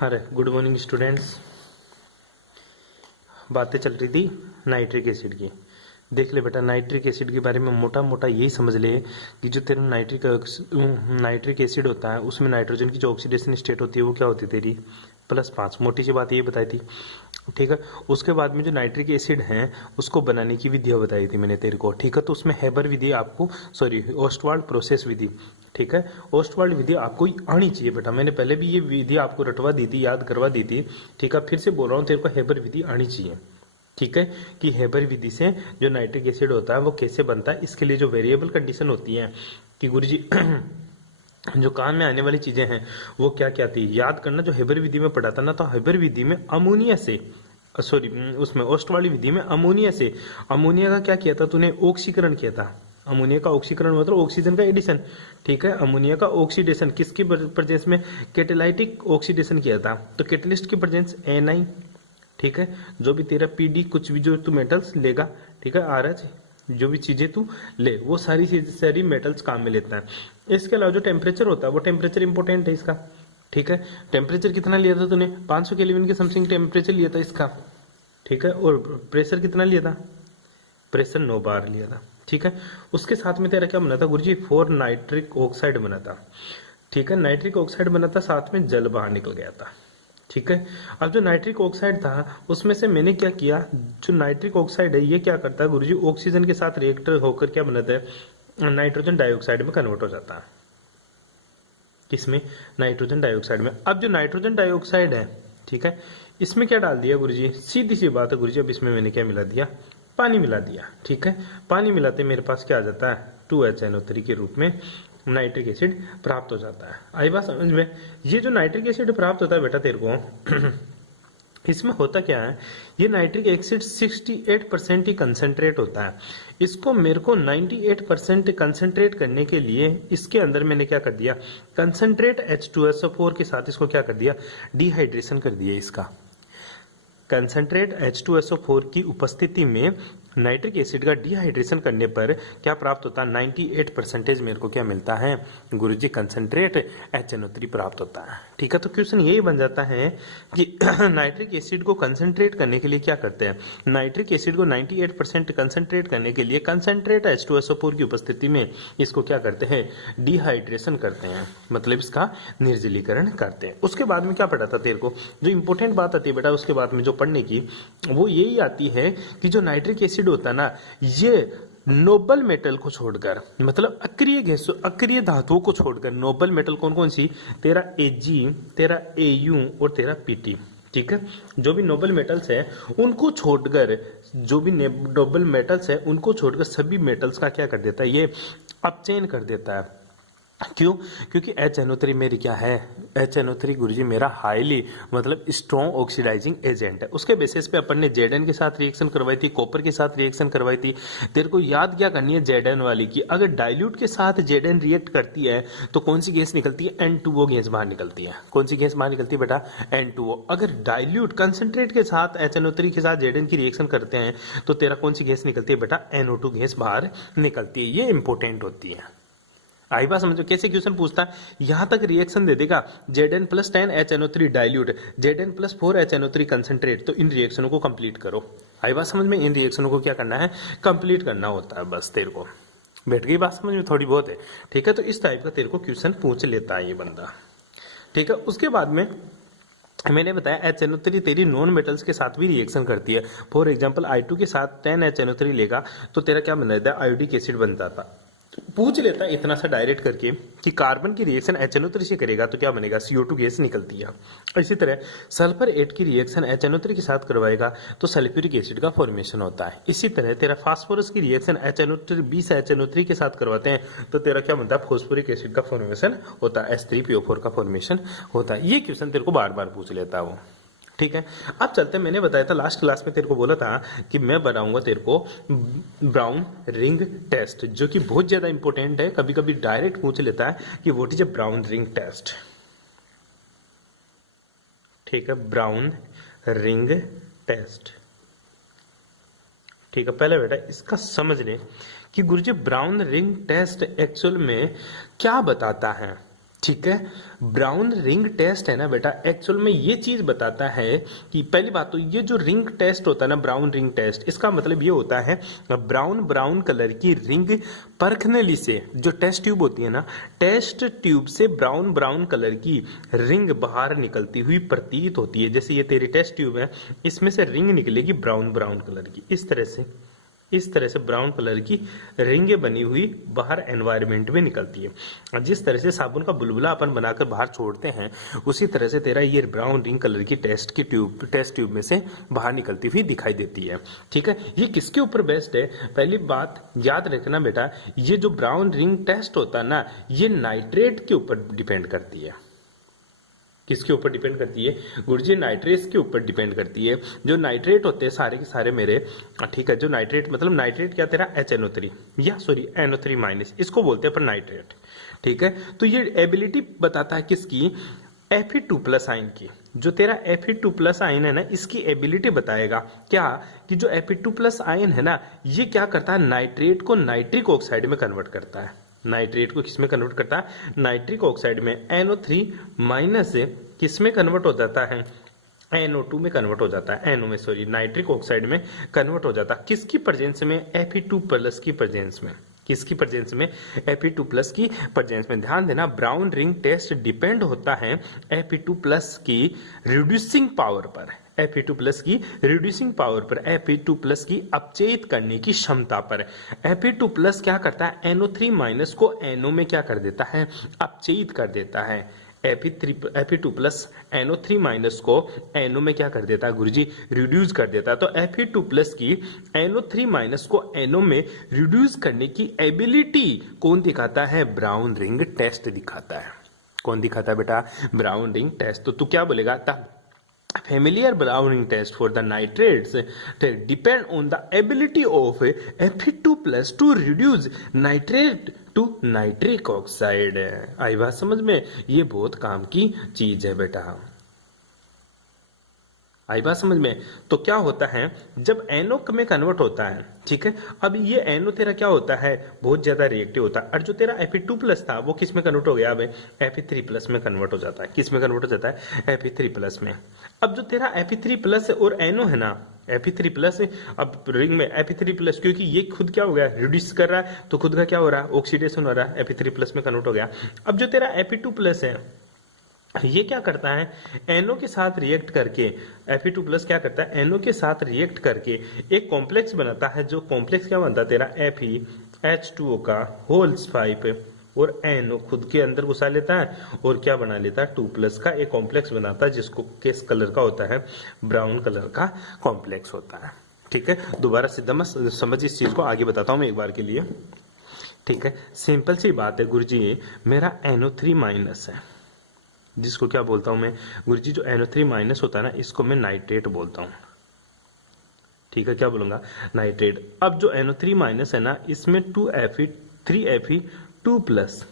अरे good morning students. बातें चल रही थी नाइट्रिक एसिड की। देख ले बेटा, नाइट्रिक एसिड के बारे में मोटा मोटा यही समझ ले कि जो तेरा नाइट्रिक एसिड होता है उसमें नाइट्रोजन की जो ऑक्सीडेशन स्टेट होती है वो क्या होती है तेरी +5। मोटी सी बात ये बताई थी, ठीक है। उसके बाद में जो नाइट्रिक एसिड है उसको बनाने की विधियाँ बताई थी मैंने तेरे को, ठीक है। तो उसमें हेबर विधि आपको, सॉरी ओस्टवाल्ड प्रोसेस विधि, ठीक है। ओस्टवाल्ड विधि आपको आनी चाहिए बेटा। मैंने पहले भी ये विधि आपको रटवा दी थी, याद करवा दी थी, ठीक है। फिर से बोल रहा हूँ, तेरे को हेबर विधि आनी चाहिए, ठीक है। कि हेबर विधि से जो नाइट्रिक एसिड होता है वो कैसे बनता है, इसके लिए जो वेरिएबल कंडीशन होती है कि गुरुजी जो काम में आने वाली चीजें हैं वो क्या क्या थी, याद करना। जो हेबर विधि में पढ़ा था ना, तो हेबर विधि में अमोनिया से, सॉरी उसमें ओस्ट वाली विधि में अमोनिया से, अमोनिया का क्या किया था तूने, ऑक्सीकरण किया था। अमोनिया का ऑक्सीकरण मतलब ऑक्सीजन का एडिशन, ठीक है। अमोनिया का ऑक्सीडेशन किसकी प्रेजेंस में, कैटेलाइटिक ऑक्सीडेशन किया था। तो कैटलिस्ट की प्रेजेंस Na, ठीक है। जो भी तेरा पीडी कुछ भी जो तू मेटल्स लेगा, ठीक है, RH जो भी चीजें तू ले वो सारी मेटल्स काम में लेता है। इसके अलावा जो टेम्परेचर होता है वो टेम्परेचर इंपॉर्टेंट है इसका, ठीक है। टेम्परेचर कितना लिया था तूने, 500 केल्विन के समथिंग टेम्परेचर लिया था इसका, ठीक है। और प्रेशर कितना लिया था, प्रेशर 9 बार लिया था, ठीक है। उसके साथ में तेरा क्या बना था गुरुजी, 4 नाइट्रिक ऑक्साइड बना था, ठीक है। नाइट्रिक ऑक्साइड बना था, साथ में जल बाहर निकल गया था, ठीक है। अब जो नाइट्रिक ऑक्साइड था उसमें से मैंने क्या किया, जो नाइट्रिक ऑक्साइड है ये क्या करता है गुरुजी, ऑक्सीजन के साथ रिएक्टर होकर क्या बनाता है, नाइट्रोजन डाइऑक्साइड में कन्वर्ट हो जाता है। किसमें, नाइट्रोजन डाइऑक्साइड में। अब जो नाइट्रोजन डाइऑक्साइड है, ठीक है, इसमें क्या डाल दिया गुरुजी, सीधी सी बात है गुरुजी। अब इसमें मैंने क्या मिला दिया, पानी मिला दिया, ठीक है। पानी मिलाते मेरे पास क्या आ जाता है, 2HNO3 के रूप में नाइट्रिक एसिड प्राप्त हो जाता है। आई बात समझ में। ये जो नाइट्रिक एसिड प्राप्त होता है बेटा तेरे को इसमें होता क्या है, ये नाइट्रिक एसिड 68% ही कंसेंट्रेट होता है। इसको मेरे को 98% कंसेंट्रेट करने के लिए इसके अंदर मैंने क्या कर दिया, कंसेंट्रेट H2SO4 के साथ इसको क्या कर दिया, डिहाइड्रेशन कर दिया इसका। कंसेंट्रेट H2SO4 की उपस्थिति में नाइट्रिक एसिड का डिहाइड्रेशन करने पर क्या प्राप्त होता है, 98% मेरे को क्या मिलता है गुरुजी, कंसेंट्रेट HNO3 प्राप्त होता है, ठीक है। तो क्वेश्चन यही बन जाता है कि नाइट्रिक एसिड को कंसेंट्रेट करने के लिए क्या करते हैं, नाइट्रिक एसिड को 98% कंसेंट्रेट करने के लिए कंसेंट्रेट H2SO4 की उपस्थिति में इसको क्या करते हैं, डिहाइड्रेशन करते हैं, मतलब इसका निर्जलीकरण करते हैं। उसके बाद में क्या पढ़ा था तेरे को, जो इंपॉर्टेंट बात आती है बेटा उसके बाद में जो पढ़ने की, वो यही आती है कि जो नाइट्रिक एसिड होता है ना, ये नोबल मेटल को छोड़कर, मतलब अक्रिय गैसों, अक्रिय धातुओं को छोड़कर, नोबल मेटल कौन कौन सी, तेरा Ag, तेरा Au और तेरा Pt, ठीक है। जो भी नोबल मेटल्स है उनको छोड़कर, जो भी नोबल मेटल्स है उनको छोड़कर सभी मेटल्स का क्या कर देता है, ये अपचयन कर देता है। क्यों, क्योंकि HNO3 मेरी क्या है, HNO3 गुरुजी मेरा हाईली मतलब स्ट्रॉन्ग ऑक्सीडाइजिंग एजेंट है। उसके बेसिस पे अपन ने Zn के साथ रिएक्शन करवाई थी, कॉपर के साथ रिएक्शन करवाई थी। तेरे को याद क्या करनी है Zn वाली की, अगर डाइल्यूट के साथ Zn रिएक्ट करती है तो कौन सी गैस निकलती है, N2O गैस बाहर निकलती है। कौन सी गैस बाहर निकलती है बेटा, N2O। अगर डाइल्यूट कंसंट्रेट के साथ HNO3 के साथ Zn की रिएक्शन करते हैं तो तेरा कौन सी गैस निकलती है बेटा, NO2 गैस बाहर निकलती है। ये इंपॉर्टेंट होती है। आई बात समझो, कैसे क्वेश्चन पूछता है, यहां तक रिएक्शन दे देगा Zn+10 HNO3 dilute, Zn+4 HNO3 concentrate, तो इन रिएक्शनों को कंप्लीट करो। आई बात समझ में, इन रिएक्शनों को क्या करना है, कंप्लीट करना होता है, बस तेरे को बैठ गई बात समझ में, थोड़ी बहुत है, ठीक है। तो इस टाइप का तेरे को क्वेश्चन पूछ लेता है ये बंदा, ठीक है। उसके बाद में मैंने बताया HNO3 तेरी नॉन मेटल्स के साथ भी रिएक्शन करती है। फॉर एग्जांपल I2 के साथ 10 HNO3 लेगा तो तेरा क्या बन जाता है, आयोडिक एसिड बन जाता। पूछ लेता है इतना सा डायरेक्ट करके कि कार्बन की रिएक्शन HNO3 से करेगा तो क्या बनेगा, CO2 गैस निकलती है। इसी तरह सल्फर 8 की रिएक्शन HNO3 के साथ करवाएगा तो सल्फ्यूरिक एसिड का फॉर्मेशन होता है। इसी तरह तेरा फास्फोरस की रिएक्शन HNO3 20 HNO3 के साथ करवाते हैं तो तेरा क्या बनता है, फॉस्फोरिक एसिड का फॉर्मेशन होता है, H3PO4 का फॉर्मेशन होता है। ये क्वेश्चन तेरे को बार बार पूछ लेता है वो, ठीक है। अब चलते हैं, मैंने बताया था लास्ट क्लास में तेरे को बोला था कि मैं बनाऊंगा तेरे को ब्राउन रिंग टेस्ट, जो कि बहुत ज्यादा इंपॉर्टेंट है। कभी कभी डायरेक्ट पूछ लेता है कि what is a brown ring test, ठीक है, ब्राउन रिंग टेस्ट, ठीक है। पहले बेटा इसका समझ ले कि गुरुजी ब्राउन रिंग टेस्ट एक्चुअल में क्या बताता है। ठीक है। ब्राउन रिंग टेस्ट है ना बेटा, एक्चुअल में ये चीज बताता है कि पहली बात तो ये जो रिंग टेस्ट होता है ना, ब्राउन रिंग टेस्ट, इसका मतलब ये होता है ब्राउन कलर की रिंग परखनेली से, जो टेस्ट ट्यूब होती है ना, टेस्ट ट्यूब से ब्राउन कलर की रिंग बाहर निकलती हुई प्रतीत होती है। जैसे ये तेरी टेस्ट ट्यूब है, इसमें से रिंग निकलेगी ब्राउन कलर की, इस तरह से ब्राउन कलर की रिंगें बनी हुई बाहर एनवायरनमेंट में निकलती है। जिस तरह से साबुन का बुलबुला अपन बनाकर बाहर छोड़ते हैं, उसी तरह से तेरा ये ब्राउन रिंग कलर की टेस्ट ट्यूब में से बाहर निकलती हुई दिखाई देती है। ठीक है, ये किसके ऊपर बेस्ड है? पहली बात याद रखना बेटा, ये जो ब्राउन रिंग टेस्ट होता है ना, ये नाइट्रेट के ऊपर डिपेंड करती है। किसके ऊपर डिपेंड करती है? गुरुजी नाइट्रेट्स के ऊपर डिपेंड करती है। जो नाइट्रेट होते हैं सारे के सारे मेरे, ठीक है, जो नाइट्रेट मतलब नाइट्रेट क्या तेरा HNO3 या सॉरी NO3-, इसको बोलते हैं पर नाइट्रेट। ठीक है, तो ये एबिलिटी बताता है किसकी? Fe2+ आयन की। जो तेरा Fe2+ आयन है ना, इसकी एबिलिटी बताएगा क्या कि जो Fe2+ आयन है ना, ये क्या करता है? नाइट्रेट को नाइट्रिक ऑक्साइड में कन्वर्ट करता है। नाइट्रेट को किसमें कन्वर्ट करता है? नाइट्रिक ऑक्साइड में। NO3- किस में कन्वर्ट हो जाता है? NO2 में कन्वर्ट हो जाता है, नाइट्रिक ऑक्साइड में कन्वर्ट हो जाता है। किसकी प्रेजेंस में? Fe2+ की प्रेजेंस में। किसकी प्रेजेंस में? Fe2+ की प्रेजेंस में। ध्यान देना, ब्राउन रिंग टेस्ट डिपेंड होता है Fe2+ की रिड्यूसिंग पावर पर, Fe2+ की रिड्यूसिंग पावर पर, Fe2+ की अपचयित करने की क्षमता पर। Fe2+ क्या करता है? NO3- को NO में क्या कर देता है? अपचयित कर देता है। Fe2+ NO3- को NO में क्या कर देता है गुरुजी? रिड्यूस कर देता है। तो Fe2+ की NO3- को NO में रिड्यूस करने की एबिलिटी कौन दिखाता है? ब्राउन रिंग टेस्ट दिखाता है। कौन दिखाता है बेटा? Brown ring test. तो तू क्या बोलेगा? Familiar Browning test for the nitrates depend on the ability of Fe2+ to reduce nitrate to nitric oxide। आई बात समझ में? ये बहुत काम की चीज है बेटा। आई बात समझ में? तो क्या होता है जब NO में कन्वर्ट होता है, ठीक है, अब ये NO तेरा क्या होता है? बहुत ज्यादा रिएक्टिव होता है। और जो तेरा Fe2+ था वो किस में कन्वर्ट हो गया? अब Fe3+ में कन्वर्ट हो जाता है। किस में कन्वर्ट हो जाता है? Fe3+ में। अब जो तेरा Fe3+ और NO है ना, Fe3+ अब रिंग में Fe3+, क्योंकि ये खुद क्या हो गया? रिड्यूस कर रहा है, तो खुद का क्या हो रहा है? ऑक्सीडेशन हो रहा है, Fe3+ में कन्वर्ट हो गया। अब जो तेरा Fe2+ है, ये क्या करता है? NO के साथ रिएक्ट करके, Fe2+ क्या करता है? NO के साथ रिएक्ट करके एक कॉम्प्लेक्स बनाता है। जो कॉम्प्लेक्स क्या बनता है तेरा? FeH2O का होल्स 5 और NO खुद के अंदर घुसा लेता है और क्या बना लेता है? 2+ का एक कॉम्प्लेक्स बनाता है, जिसको किस कलर का होता है? ब्राउन कलर का कॉम्प्लेक्स होता है। ठीक है, दोबारा से समझ इस चीज को आगे बताता हूं मैं एक बार के लिए। ठीक है, सिंपल सी बात है गुरुजी, मेरा NO3- है, जिसको क्या बोलता हूं मैं गुरुजी? जो NO3- होता है ना, इसको मैं नाइट्रेट बोलता हूं। ठीक है, क्या बोलूंगा? नाइट्रेट। अब जो NO3- है ना, इसमें 3Fe2+,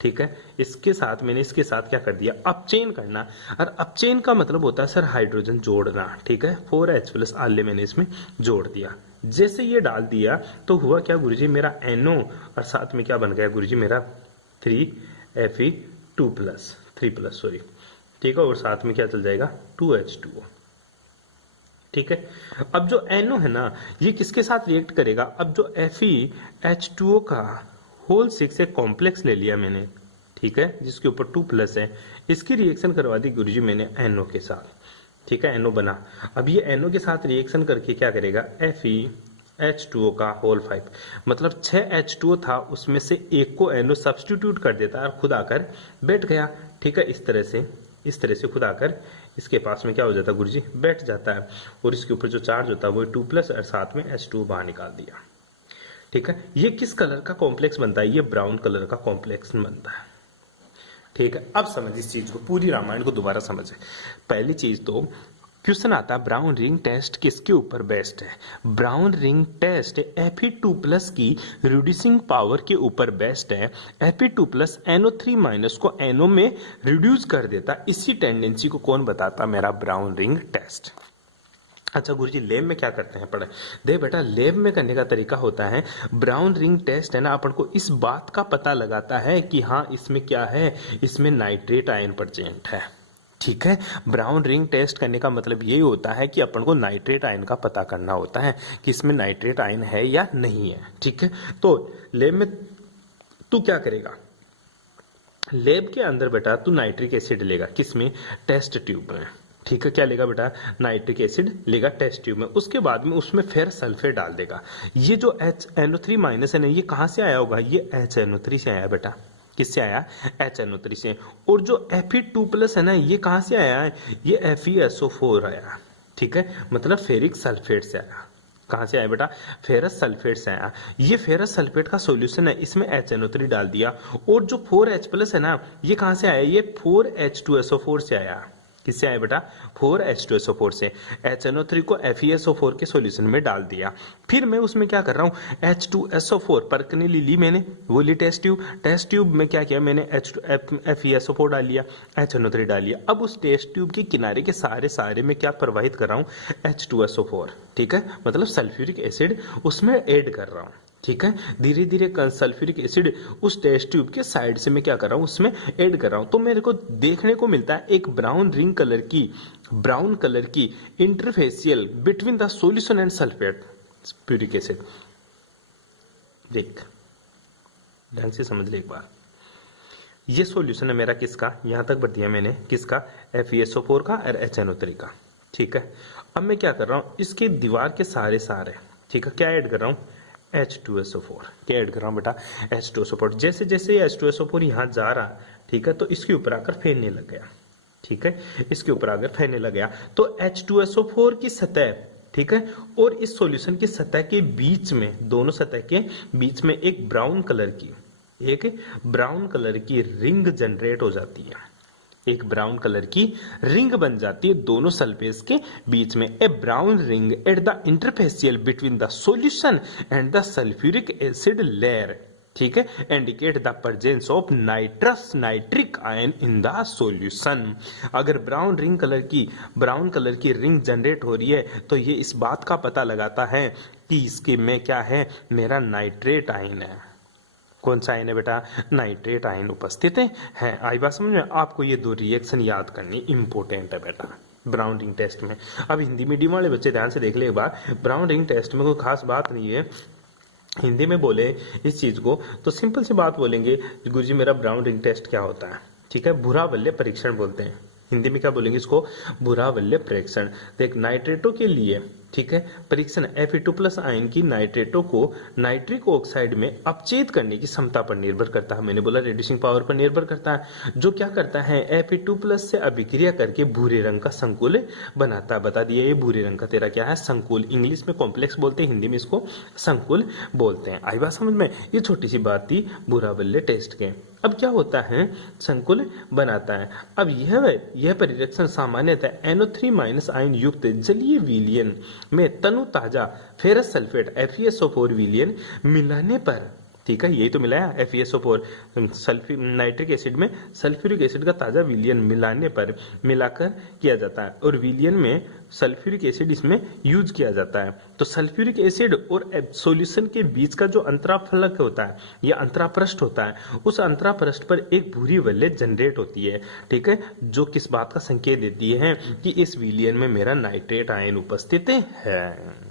ठीक है, इसके साथ मैंने इसके साथ क्या कर दिया? अपचेन करना। और अपचेन का मतलब होता है सर हाइड्रोजन जोड़ना। ठीक है, 4H+ आले मैंने इसमें जोड़ दिया। जैसे ये डाल दिया तो हुआ क्या गुरुजी? मेरा NO और साथ में क्या बन गया गुरुजी? मेरा 3Fe2+, सॉरी, ठीक है, और साथ में क्या चल जाएगा? 2H2O। ठीक है, अब जो NO है ना, ये किसके साथ रिएक्ट करेगा? अब जो FeH2O का होल 6 एक कॉम्प्लेक्स ले लिया मैंने, ठीक है, जिसके ऊपर 2+ है, इसकी रिएक्शन करवा दी गुरुजी मैंने NO के साथ। ठीक है, NO बना। अब ये NO के साथ रिएक्शन करके क्या करेगा? FeH2O का होल 5, मतलब 6 H2O था, उसमें से एक को NO सब्स्टिट्यूट कर देता है और खुद आकर बैठ गया। ठीक है, इस तरह से खुद आकर इसके पास में क्या हो जाता है गुरुजी? बैठ जाता है। और इसके ऊपर जो चार्ज होता है वो 2+ और साथ में H2O बाहर निकाल दिया। ठीक है, ये किस कलर का कॉम्प्लेक्स बनता है? ये ब्राउन कलर का कॉम्प्लेक्स बनता है। ठीक है, अब समझ इस चीज को, पूरी रामायण को दोबारा समझ। पहली चीज तो क्वेश्चन आता है ब्राउन रिंग टेस्ट किसके ऊपर बेस्ड है? ब्राउन रिंग टेस्ट Fe2+ की रिड्यूसिंग पावर के ऊपर बेस्ड है। Fe2+ NO3- को NO में रिड्यूस कर देता। इसी टेंडेंसी को कौन बताता? मेरा ब्राउन रिंग टेस्ट। अच्छा गुरुजी लेब में क्या करते हैं पढ़े। देख बेटा लेब में करने का तरीका होता है ब्राउन रिंग टेस्ट है ना, अपन को इस बात का पता लगाता है कि हाँ इसमें क्या है, इसमें नाइट्रेट आयन प्रेजेंट है। ठीक है, ब्राउन रिंग टेस्ट करने का मतलब यही होता है कि अपन को नाइट्रेट आयन का पता करना होता है कि इसमें नाइट्रेट आयन है या नहीं है। ठीक है, तो लेब में तू क्या करेगा, लेब के अंदर बेटा तू नाइट्रिक एसिड लेगा, किसमें, टेस्ट ट्यूब में। ठीक है, क्या लेगा बेटा, नाइट्रिक एसिड लेगा टेस्ट ट्यूब में। उसके बाद में उसमें फेरस सल्फेट डाल देगा। ये जो HNO3 माइनस है ना, ये कहां से आया होगा, ये HNO3 से आया बेटा। किससे आया, HNO3 से। और जो Fe2+ है ना, ये कहां से आया है, ये FeSO4 आया। ठीक है, मतलब फेरिक सल्फेट से आया। कहां से आया बेटा, फेरस सल्फेट से आया। ये फेरस सल्फेट का सॉल्यूशन है, इसमें HNO3 डाल दिया। और जो 4H+ है ना, ये कहां से आया, ये 4H2SO4 से आया। किससे आया बेटा, 4H2SO4 से। HNO3 को FeSO4 के सॉल्यूशन में डाल दिया। फिर मैं उसमें क्या कर रहा हूं, H2SO4 परखने ली मैंने, वो ली टेस्ट ट्यूब। टेस्ट ट्यूब में क्या किया मैंने, FeSO4 डाल लिया, HNO3 डाल लिया। अब उस टेस्ट ट्यूब के किनारे के सारे में क्या प्रवाहित कर रहा हूं, H2SO4। ठीक है, मतलब सल्फ्यूरिक एसिड उसमें ऐड कर रहा हूं। ठीक है, धीरे धीरे सल्फ्यूरिक एसिड उस टेस्ट ट्यूब के साइड से मैं क्या कर रहा हूं, उसमें ऐड कर रहा हूं। तो मेरे को देखने को मिलता है एक ब्राउन कलर की interfacial between the solution and sulphuric acid. देख ढंग से समझ ले एक बार, ये सॉल्यूशन है मेरा किसका, यहां तक बढ़ दिया मैंने, किसका, FeSO4 का और HNO3 का। ठीक है, अब मैं क्या कर रहा हूं, इसके दीवार के सारे ठीक है क्या ऐड कर रहा हूं, H2SO4। क्या ऐड कर रहा हूं बेटा, H2SO4। जैसे जैसे ये H2SO4 यहां जा रहा, ठीक है, तो इसके ऊपर आकर फैलने लग गया। ठीक है, इसके ऊपर आकर फैलने लग गया। तो H2SO4 की सतह, ठीक है, और इस सॉल्यूशन की सतह के बीच में, दोनों सतह के बीच में एक ब्राउन कलर की रिंग जनरेट हो जाती है। एक ब्राउन कलर की रिंग बन जाती है दोनों सल्फेट्स के बीच में। A brown ring at the interfacial between the solution and the sulphuric acid layer. ठीक है, indicate the presence of nitric ion in the solution. अगर ब्राउन कलर की रिंग जनरेट हो रही है तो ये इस बात का पता लगाता है कि इसके में क्या है, मेरा नाइट्रेट आयन है। कौन सा आयन है बेटा, नाइट्रेट आयन उपस्थित है। आई बात समझ में, आपको ये दो रिएक्शन याद करनी इंपॉर्टेंट है बेटा ब्राउन रिंग टेस्ट में। अब हिंदी मीडियम वाले बच्चे ध्यान से देख ले एक बार, ब्राउन रिंग टेस्ट में कोई खास बात नहीं है। हिंदी में बोले इस चीज को तो सिंपल सी बात बोलेंगे, गुरुजी मेरा ब्राउन रिंग टेस्ट क्या होता है। ठीक है, बुरा वल्य परीक्षण बोलते हैं। हिंदी में क्या बोलेंगे इसको, बुरा वल्य परीक्षण। देख नाइट्रेटो के लिए, ठीक है, परीक्षण Fe2+ आयन की नाइट्रेटो को नाइट्रिक ऑक्साइड में अपचेत करने की क्षमता पर निर्भर करता है। मैंने बोला रेड्यूसिंग पावर पर निर्भर करता है। जो क्या करता है, Fe2+ से अभिक्रिया करके भूरे रंग का संकुल बनाता है। बता दिया, ये भूरे रंग का तेरा क्या है, संकुल। इंग्लिश में कॉम्प्लेक्स बोलते हैं, हिंदी में इसको संकुल बोलते हैं। आई बात समझ में, ये छोटी सी बात थी बुरा वल्य टेस्ट के। अब क्या होता है, संकुल बनाता है। अब यह परिरक्षण सामान्यतः NO3- आयन युक्त जलीय विलयन में तनु ताजा फेरस सल्फेट FeSO4 विलयन मिलाने पर, ठीक है, यही तो मिलाया FeSO4 नाइट्रिक एसिड में सल्फ्यूरिक एसिड का ताजा विलयन मिलाकर किया जाता है। और विलयन में सल्फ्यूरिक एसिड इसमें यूज किया जाता है। तो सल्फ्यूरिक एसिड और सॉल्यूशन के बीच का जो अंतराफलक होता है या अंतरापृष्ठ होता है, उस अंतरापृष्ठ पर एक भूरी वलय जनरेट होती है। ठीक है, जो किस बात का संकेत देती है कि इस विलयन में मेरा नाइट्रेट आयन उपस्थित है।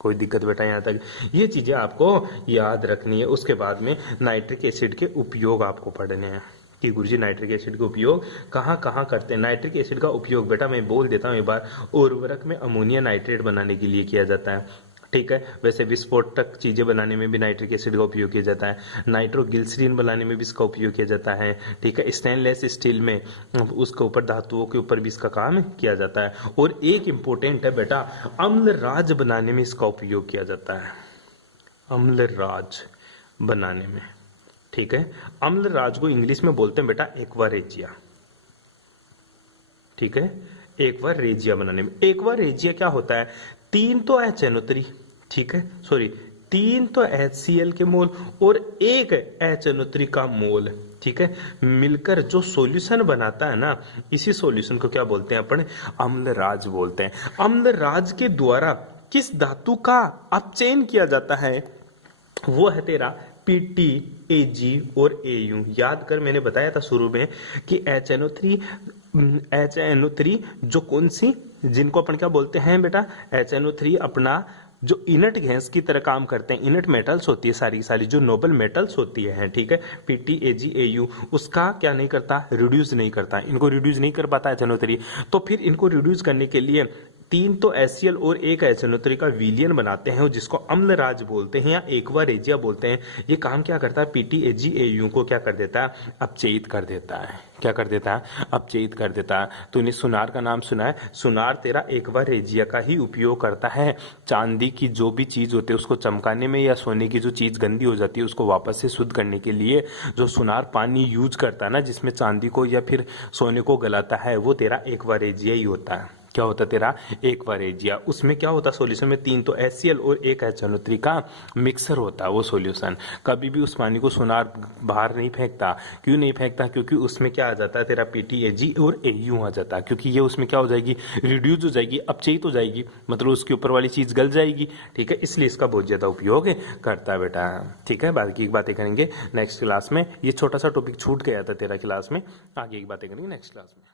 कोई दिक्कत बेटा यहाँ तक, ये चीजें आपको याद रखनी है। उसके बाद में नाइट्रिक एसिड के उपयोग आपको पढ़ने हैं कि गुरुजी नाइट्रिक एसिड का उपयोग कहाँ कहाँ करते हैं। नाइट्रिक एसिड का उपयोग बेटा मैं बोल देता हूँ एक बार, उर्वरक में अमोनिया नाइट्रेट बनाने के लिए किया जाता है। ठीक है, वैसे विस्फोटक चीजें बनाने में भी नाइट्रिक एसिड का उपयोग किया जाता है। नाइट्रोग्लिसरीन बनाने में भी इसका उपयोग किया जाता है। ठीक है, स्टेनलेस स्टील में उसके ऊपर धातुओं के ऊपर भी इसका काम किया जाता है। और एक इंपॉर्टेंट है बेटा, अम्लराज बनाने में इसका उपयोग किया जाता है। अम्लराज बनाने में, ठीक है, अम्लराज को इंग्लिश में बोलते हैं बेटा एक्वा रेजिया। ठीक है, एक्वा रेजिया बनाने में, एक्वा रेजिया क्या होता है, 3 तो HNO3, ठीक है, सॉरी 3 तो HCl के मोल और 1 HNO3 का मोल, ठीक है, मिलकर जो सॉल्यूशन बनाता है ना, इसी सॉल्यूशन को क्या बोलते हैं अपन? अम्लराज बोलते हैं। अम्लराज के द्वारा किस धातु का अपचयन किया जाता है? वो है तेरा PT, Ag और Au। याद कर, मैंने बताया था शुरू में कि HNO3 जो कौन सी, जिनको अपन क्या बोलते हैं बेटा? HNO3 अपना जो इनट गैस की तरह काम करते हैं, इनट मेटल्स होती है सारी की सारी, जो नोबल मेटल्स होती है, ठीक है, PT, Ag, Au, उसका क्या नहीं करता? रिड्यूस नहीं करता। इनको रिड्यूस नहीं कर पाता HNO3। तो फिर इनको रिड्यूस करने के लिए 3 तो HCl और 1 HNO3 का विलयन बनाते हैं, जिसको अम्लराज बोलते हैं या एक्वा रेजिया बोलते हैं। ये काम क्या करता है? PT, Ag, Au को क्या कर देता है? अपचयित कर देता है। क्या कर देता है? अपचयित कर देता है। तूने सुनार का नाम सुना है? सुनार तेरा एक्वा रेजिया का ही उपयोग करता है। चांदी की जो भी चीज होती है उसको चमकाने में, या सोने की जो चीज गंदी हो जाती है उसको वापस से शुद्ध करने के लिए जो सुनार पानी यूज करता है ना, जिसमें चांदी को या फिर सोने को गलाता है, वो तेरा एक्वा रेजिया ही होता है। क्या होता तेरा? Aqua regia. उसमें क्या होता सॉल्यूशन में? 3 तो HCl और 1 HNO3 का मिक्सर होता है वो सॉल्यूशन। कभी भी उस पानी को सुनार बाहर नहीं फेंकता। क्यों नहीं फेंकता? क्योंकि उसमें क्या आ जाता है तेरा PT, Ag और Au आ जाता है। क्योंकि ये उसमें क्या हो जाएगी? रिड्यूस हो जाएगी, अपचयित हो जाएगी, मतलब उसके ऊपर वाली चीज गल जाएगी, ठीक है, इसलिए इसका बहुत ज्यादा उपयोग करता है बेटा, ठीक है। बाकी की बातें करेंगे नेक्स्ट क्लास में। ये छोटा सा टॉपिक छूट गया था तेरा क्लास में, आगे की बातें करेंगे नेक्स्ट क्लास में।